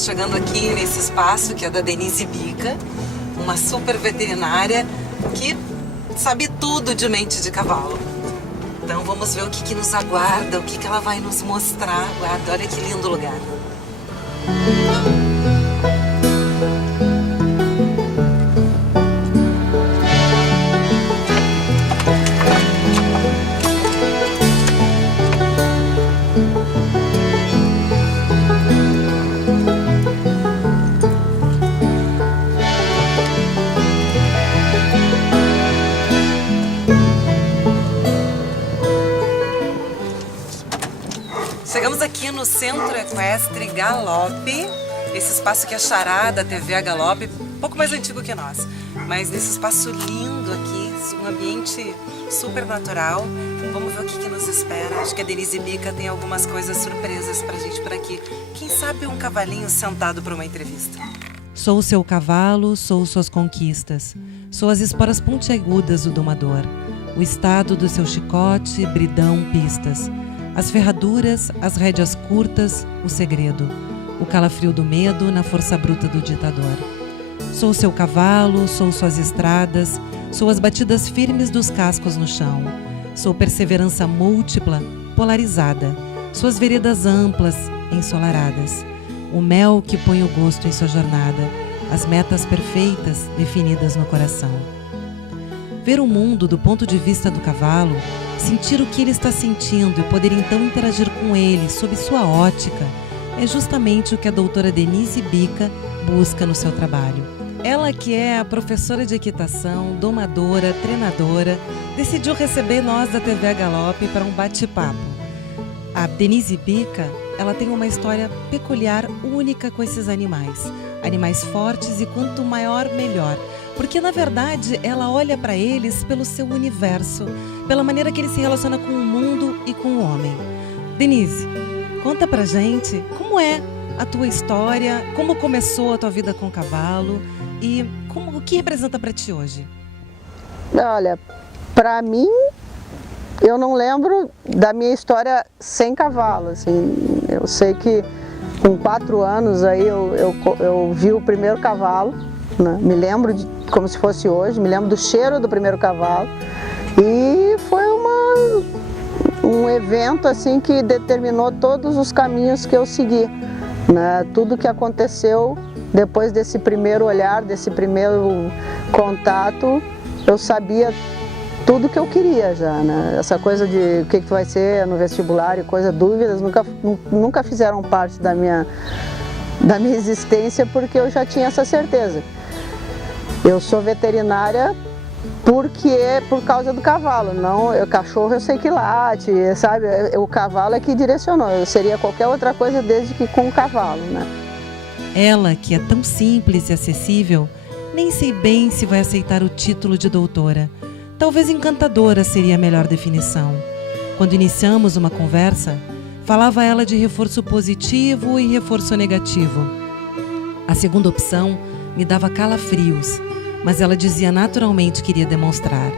Estamos chegando aqui nesse espaço que é da Denise Bica, uma super veterinária que sabe tudo de mente de cavalo. Então vamos ver o que nos aguarda, o que ela vai nos mostrar. Aguarda, olha que lindo lugar. Chegamos aqui no Centro Equestre Galope, esse espaço que é charada TV a Galope, um pouco mais antigo que nós, mas nesse espaço lindo aqui, um ambiente super natural. Vamos ver o que nos espera. Acho que a Denise Bica tem algumas coisas surpresas pra gente por aqui. Quem sabe um cavalinho sentado para uma entrevista. Sou o seu cavalo, sou suas conquistas, sou as esporas pontiagudas do domador, o estado do seu chicote, bridão, pistas. As ferraduras, as rédeas curtas, o segredo. O calafrio do medo na força bruta do ditador. Sou seu cavalo, sou suas estradas, sou as batidas firmes dos cascos no chão. Sou perseverança múltipla, polarizada. Suas veredas amplas, ensolaradas. O mel que põe o gosto em sua jornada. As metas perfeitas definidas no coração. Ver o mundo do ponto de vista do cavalo, sentir o que ele está sentindo e poder então interagir com ele sob sua ótica, é justamente o que a doutora Denise Bica busca no seu trabalho. Ela, que é a professora de equitação, domadora, treinadora, decidiu receber nós da TV a Galope para um bate-papo. A Denise Bica, ela tem uma história peculiar, única com esses animais. Animais fortes e quanto maior, melhor. Porque, na verdade, ela olha para eles pelo seu universo, pela maneira que ele se relaciona com o mundo e com o homem. Denise, conta pra gente como é a tua história, como começou a tua vida com o cavalo e o que representa para ti hoje? Olha, para mim, eu não lembro da minha história sem cavalo. Assim, eu sei que com 4 anos aí eu vi o primeiro cavalo, né? Me lembro como se fosse hoje, me lembro do cheiro do primeiro cavalo e foi um evento assim que determinou todos os caminhos que eu segui, né? Tudo que aconteceu depois desse primeiro olhar, desse primeiro contato, eu sabia tudo que eu queria já, né? Essa coisa de o que vai ser no vestibular e coisa, dúvidas, nunca fizeram parte da minha existência, porque eu já tinha essa certeza. Eu sou veterinária por causa do cavalo, não, o cachorro eu sei que late, sabe? O cavalo é que direcionou, eu seria qualquer outra coisa desde que com o cavalo, né? Ela, que é tão simples e acessível, nem sei bem se vai aceitar o título de doutora. Talvez encantadora seria a melhor definição. Quando iniciamos uma conversa, falava ela de reforço positivo e reforço negativo. A segunda opção me dava calafrios, mas ela dizia naturalmente que iria demonstrar.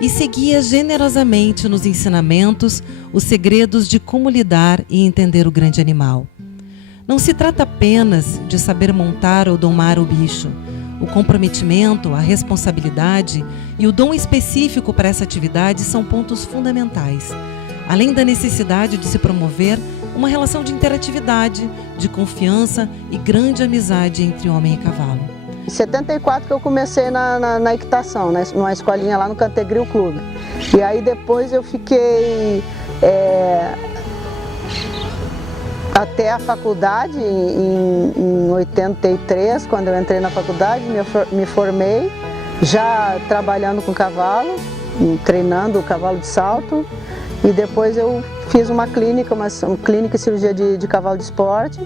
E seguia generosamente nos ensinamentos os segredos de como lidar e entender o grande animal. Não se trata apenas de saber montar ou domar o bicho. O comprometimento, a responsabilidade e o dom específico para essa atividade são pontos fundamentais, além da necessidade de se promover uma relação de interatividade, de confiança e grande amizade entre homem e cavalo. Em 74 que eu comecei na equitação, né, numa escolinha lá no Cantegril Clube. E aí depois eu fiquei até a faculdade, em 83, quando eu entrei na faculdade, me formei, já trabalhando com cavalo, treinando o cavalo de salto, e depois eu fiz uma clínica e cirurgia de cavalo de esporte,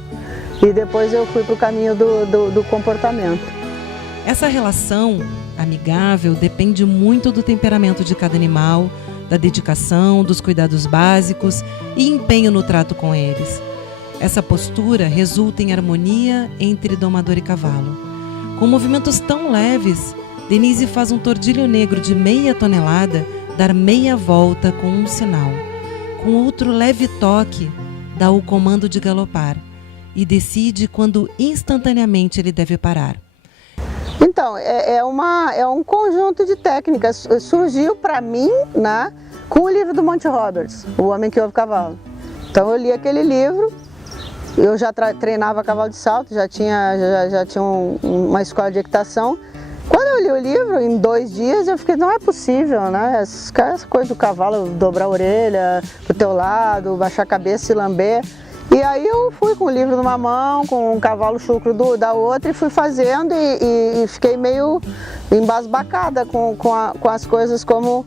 e depois eu fui para o caminho do comportamento. Essa relação amigável depende muito do temperamento de cada animal, da dedicação, dos cuidados básicos e empenho no trato com eles. Essa postura resulta em harmonia entre domador e cavalo. Com movimentos tão leves, Denise faz um tordilho negro de meia tonelada dar meia volta com um sinal. Com outro leve toque, dá o comando de galopar. e decide quando instantaneamente ele deve parar. Então, é um conjunto de técnicas. Surgiu para mim, né, com o livro do Monty Roberts, O Homem que Ouve Cavalo. Então eu li aquele livro, eu já treinava cavalo de salto, já tinha uma escola de equitação. Quando eu li o livro, em 2 dias, eu fiquei, não é possível, né? Essa coisa do cavalo dobrar a orelha pro teu lado, baixar a cabeça e lamber. E aí eu fui com o livro numa mão, com um cavalo chucro da outra e fui fazendo e fiquei meio embasbacada com as coisas como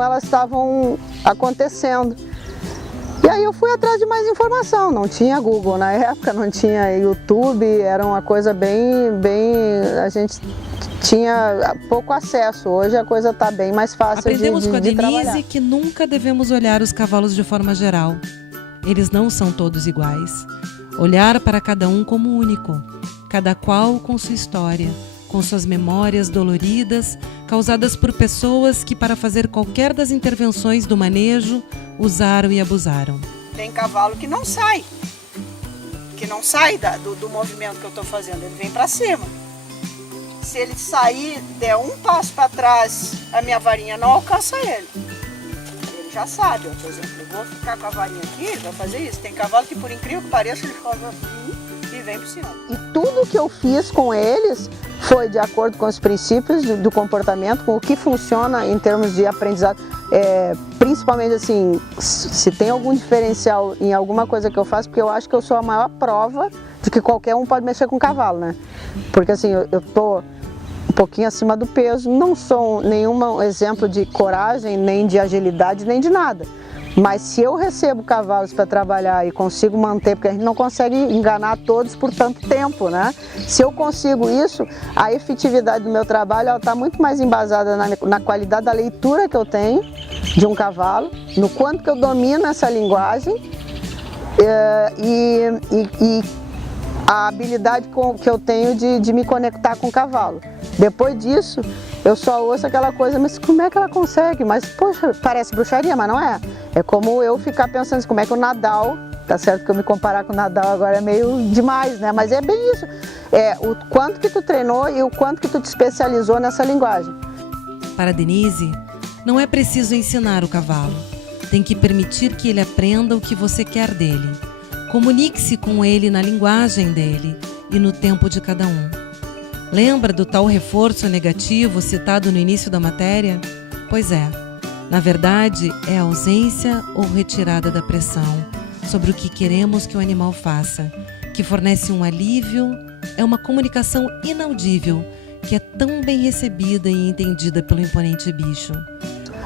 elas estavam acontecendo. E aí eu fui atrás de mais informação, não tinha Google na época, não tinha YouTube, era uma coisa a gente tinha pouco acesso. Hoje a coisa está bem mais fácil Aprendemos com a Denise trabalhar. que nunca devemos olhar os cavalos de forma geral. Eles não são todos iguais. Olhar para cada um como único, cada qual com sua história, com suas memórias doloridas, causadas por pessoas que, para fazer qualquer das intervenções do manejo, usaram e abusaram. Tem cavalo que não sai do movimento que eu estou fazendo, ele vem para cima. Se ele sair, der um passo para trás, a minha varinha não alcança ele. Ele já sabe, por exemplo, eu vou ficar com a varinha aqui, ele vai fazer isso. Tem cavalo que, por incrível que pareça, ele fica assim e vem para cima. E tudo que eu fiz com eles foi de acordo com os princípios do comportamento, com o que funciona em termos de aprendizado. Principalmente assim, se tem algum diferencial em alguma coisa que eu faço, porque eu acho que eu sou a maior prova de que qualquer um pode mexer com cavalo, né? Porque assim, eu tô um pouquinho acima do peso, não sou nenhum exemplo de coragem, nem de agilidade, nem de nada. Mas se eu recebo cavalos para trabalhar e consigo manter, porque a gente não consegue enganar todos por tanto tempo, né? Se eu consigo isso, a efetividade do meu trabalho está muito mais embasada na qualidade da leitura que eu tenho de um cavalo, no quanto que eu domino essa linguagem e a habilidade que eu tenho de me conectar com o cavalo. Depois disso, eu só ouço aquela coisa, mas como é que ela consegue? Mas, poxa, parece bruxaria, mas não é. É como eu ficar pensando assim, como é que o Nadal, tá certo que eu me comparar com o Nadal agora é meio demais, né? Mas é bem isso. É o quanto que tu treinou e o quanto que tu te especializou nessa linguagem. Para Denise, não é preciso ensinar o cavalo. Tem que permitir que ele aprenda o que você quer dele. Comunique-se com ele na linguagem dele e no tempo de cada um. Lembra do tal reforço negativo citado no início da matéria? Pois é, na verdade é a ausência ou retirada da pressão sobre o que queremos que o animal faça, que fornece um alívio, é uma comunicação inaudível que é tão bem recebida e entendida pelo imponente bicho.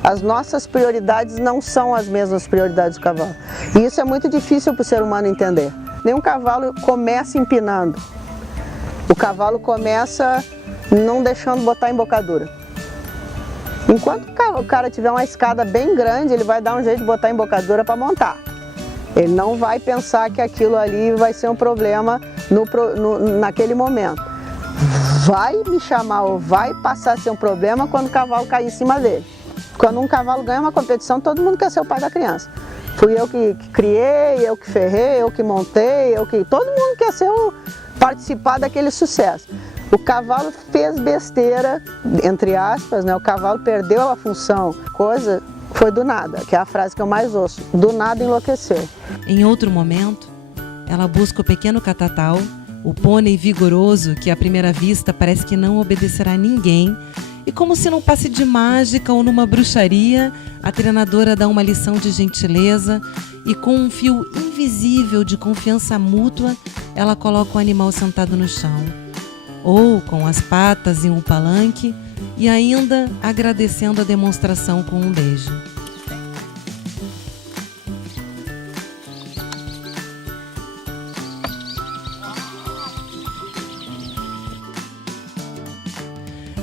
As nossas prioridades não são as mesmas prioridades do cavalo. E isso é muito difícil para o ser humano entender. Nenhum cavalo começa empinando. O cavalo começa não deixando botar embocadura. Enquanto o cara tiver uma escada bem grande, ele vai dar um jeito de botar embocadura para montar. Ele não vai pensar que aquilo ali vai ser um problema naquele momento. Vai me chamar ou vai passar a ser um problema quando o cavalo cair em cima dele. Quando um cavalo ganha uma competição, todo mundo quer ser o pai da criança. Fui eu que criei, eu que ferrei, eu que montei, todo mundo quer participar daquele sucesso. O cavalo fez besteira, entre aspas, né? O cavalo perdeu a função, coisa foi do nada, que é a frase que eu mais ouço, do nada enlouqueceu. Em outro momento, ela busca o pequeno catatal, o pônei vigoroso que à primeira vista parece que não obedecerá a ninguém, e como se num passe de mágica ou numa bruxaria, a treinadora dá uma lição de gentileza e com um fio invisível de confiança mútua, ela coloca o animal sentado no chão, ou com as patas em um palanque e ainda agradecendo a demonstração com um beijo.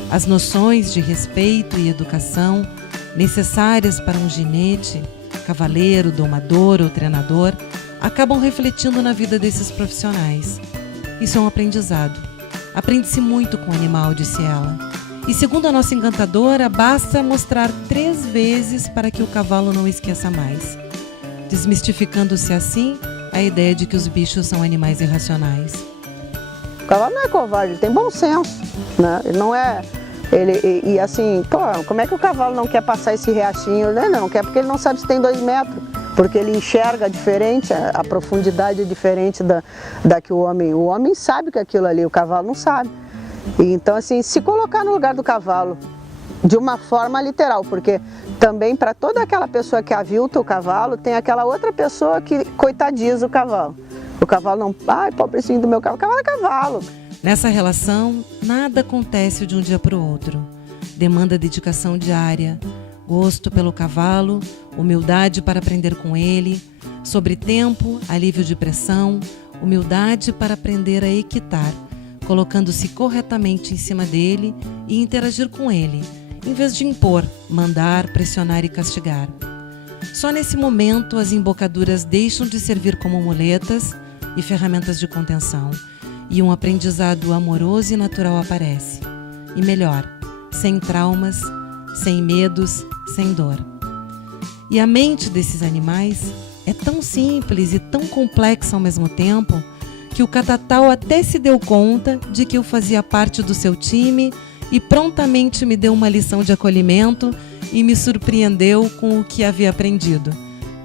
As noções de respeito e educação necessárias para um ginete, cavaleiro, domador ou treinador acabam refletindo na vida desses profissionais. Isso é um aprendizado. Aprende-se muito com o animal, disse ela. E segundo a nossa encantadora, basta mostrar 3 vezes para que o cavalo não esqueça mais. Desmistificando-se assim a ideia de que os bichos são animais irracionais. O cavalo não é covarde, ele tem bom senso, né? Ele não é... E assim, pô, como é que o cavalo não quer passar esse riachinho? Não quer porque ele não sabe se tem 2 metros. Porque ele enxerga diferente, a profundidade é diferente da que o homem... O homem sabe que aquilo ali, o cavalo não sabe. E então, assim, se colocar no lugar do cavalo, de uma forma literal, porque também para toda aquela pessoa que avilta o cavalo, tem aquela outra pessoa que coitadiza o cavalo. O cavalo não... Ai, pobrecinho do meu cavalo. O cavalo é cavalo. Nessa relação, nada acontece de um dia para o outro. Demanda dedicação diária, gosto pelo cavalo, humildade para aprender com ele, sobre tempo, alívio de pressão, humildade para aprender a equitar, colocando-se corretamente em cima dele e interagir com ele, em vez de impor, mandar, pressionar e castigar. Só nesse momento as embocaduras deixam de servir como muletas e ferramentas de contenção, e um aprendizado amoroso e natural aparece. E melhor, sem traumas, sem medos, sem dor. E a mente desses animais é tão simples e tão complexa ao mesmo tempo que o Catatal até se deu conta de que eu fazia parte do seu time e prontamente me deu uma lição de acolhimento e me surpreendeu com o que havia aprendido.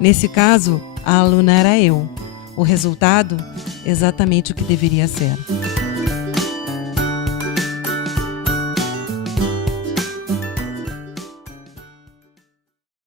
Nesse caso, a aluna era eu. O resultado, exatamente o que deveria ser.